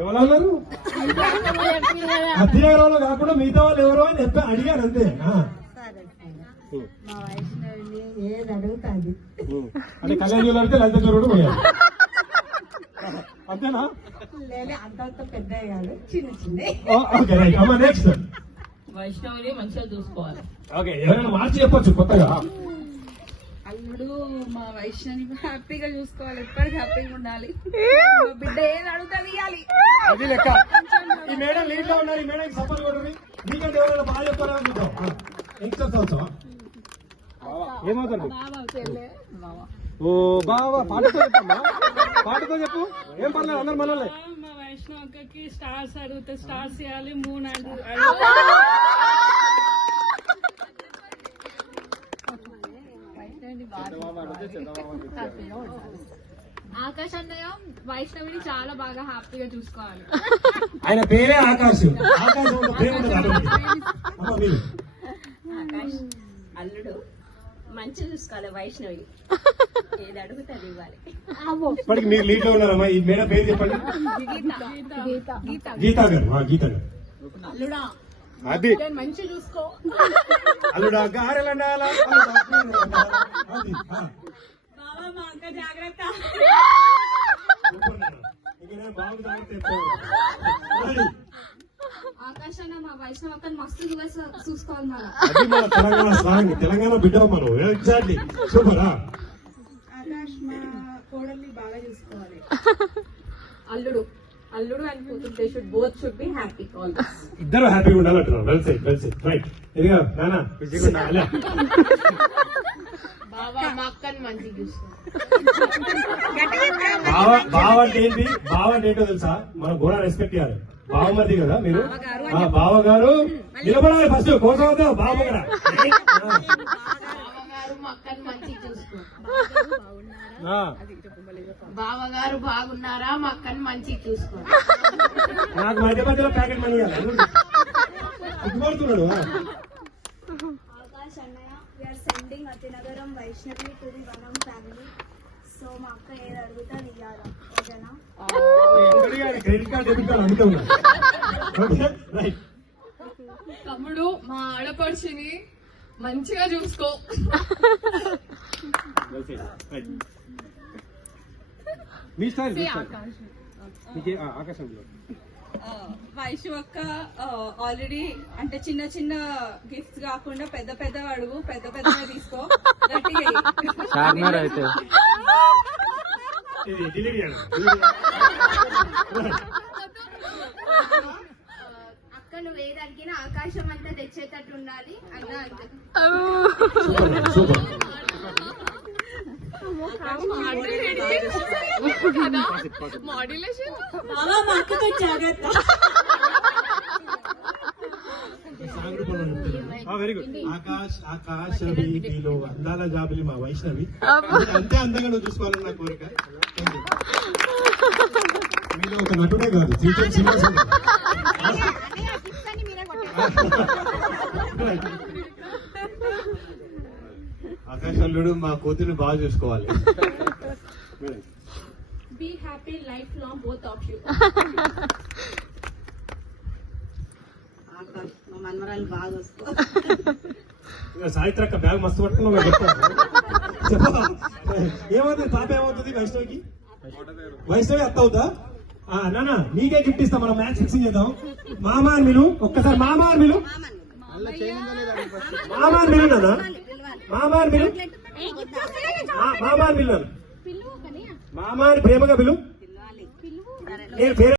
ఎవరన్నారు? అధ్యయనంలో కాకుండా మిగతా వాళ్ళు ఎవరో అని చెప్పి అడిగారు అంతే. మా వైష్ణవిని ఏది అడుగుతుంది అంటే కళ్యాణ్ అంటే లలిత చోరుడు పోయారు అంతేనా? లేదు, అంత పెద్ద కాదు, చిన్న చిన్న. ఓకే రైట్ అమ్మా. నెక్స్ట్ వైష్ణవిని మంచిగా చూసుకోవాలి. ఓకే, ఎవరైనా మార్చి చెప్పొచ్చు కొత్తగా. అల్లుడు మా వైష్ణవిని హ్యాపీగా చూసుకోవాలి, ఎప్పటికీ హ్యాపీగా ఉండాలి. బిడ్డ ఏది అడుగుతుంది ఇవ్వాలి. అది లెక్క. ఈ మేడం లీడ్ లో ఉన్నారు, ఈ మేడం సపోర్ట్ కొడుతుంది. మీకంటే ఎవరైనా బాగా చెప్తారా చూద్దాం. యంగ్స్టర్స్ ఆల్సో ఏమవుతుంది? ఓ బావా పాటతో చెప్పమ్మా, పాటతో చెప్పు. ఏం పర్లేదు, అందరు మనలే. మా వైష్ణవ్ అక్కకి స్టార్స్ అడిగితే స్టార్స్ ఇవ్వాలి. 3 ఆకాశ్ అన్నయ్య వైష్ణవిని చాలా బాగా హ్యాపీగా చూసుకోవాలి. ఆయన పేరే ఆకాశం. ఆకాశం పేరు ఉంటుంది. ఆకాష్ అల్లుడు మంచిగా చూసుకోవాలి, వైష్ణవి ఏది అడుగుతుంది ఇవ్వాలి. ఇప్పటికి మీరు లీడ్ లో ఉన్నారమ్మా. ఈ మేడం పేరు చెప్పండి. గీతా గారు. గీతా గారు. అల్లుడా అది మంచిగా చూసుకో. అల్లుడా గారెలండాలా. బాబా మా అక్క జాగ్రత్త. ఆకాశ్ అన్న మా వైష్ణవ్ అక్కని మస్తు చూసుకోవాలి. అది మన తెలంగాణ స్లాంగ్, తెలంగాణ బిడ్డ మనం. ఎగ్జాక్ట్లీ సూపరా. ఆకాష్ మా కోడల్ని బాగా చూసుకోవాలి. అల్లుడు అండ్ కూతురు they should both should be happy always. ఇద్దరు హ్యాపీగా ఉండాలంటున్నారు. Well set, well set. Right. ఇదిగా నానా బాబా మా అక్కని మంచిగా చూసుకోవాలి. బావ అంటే ఏంటి? బావ అంటే ఏంటో తెలుసా? మనం కూడా రెస్పెక్ట్ ఇవ్వాలి. బావమది కదా మీరు. బావ గారు నిలబడాలి ఫస్ట్. కోసం అవుతావు బావ గారు. మా అక్కని మంచిగా చూసుకో. బావగారు బాగున్నారా? మా అక్కని మంచిగా చూసుకో. నాకు మధ్య మధ్యలో ప్యాకెట్ మనీ ఇవ్వబడుతున్నాడు. ఆకాశ్ అన్నయ్య వీఆర్ సెండింగ్ అతినగరం Vaishnavi to the Vanam family. So మా అక్క ఏది అడుగుతా ఇయ్యాలా, ఓకేనా? క్రెడిట్ కార్డ్ డెబిట్ కార్డ్ అందుకే ఉన్నాడు. Okay right. తమ్ముడు మా ఆడపడుచుని మంచిగా చూసుకో. మీ స్టైల్ ఆకాశం. వైషు అక్క ఆల్రెడీ అంటే చిన్న చిన్న గిఫ్ట్స్ కాకుండా పెద్ద పెద్ద అడుగు, పెద్ద పెద్దగా తీసుకో. గట్టిగా అయితే అక్క నువ్వు ఏది అడిగినా ఆకాశం అంతా తెచ్చేటట్టు ఉండాలి అన్న అంత. బాబా మా అక్కతో జాగ్రత్త. Very good. ఆకాశ్ మీలో అందాల జాబిలి మా వైష్ణవి. అంతే అందంగా నువ్వు చూసుకోవాలని నా కోరిక. మీలో ఒక నటుడే కాదు, ఫ్యూచర్ సినిమా. ఆకాశ్ అల్లుడు మా కూతురు బాగా చూసుకోవాలి. Be happy life long both of you. Akash మా మనవరాలు బాగా చూసుకో. సాయిత్రక్క బ్యాగ్ మస్తు పట్టుకున్నా ఏమవుతుంది? పాప ఏమవుతుంది వైష్ణవికి? వైష్ణవి అత్త అవుతా? నానా నీకే గిఫ్ట్ ఇస్తాం. మనం మ్యాచ్ ఫిక్సింగ్ చేద్దాం. మామా అని మిలు ఒక్కసారి. మామా అని మిలు. మామా అని మిలు నాన్న. మామా అని మిలు. మామా అని మిలు. మామా అని ప్రేమగా పిలు. నేను పేరు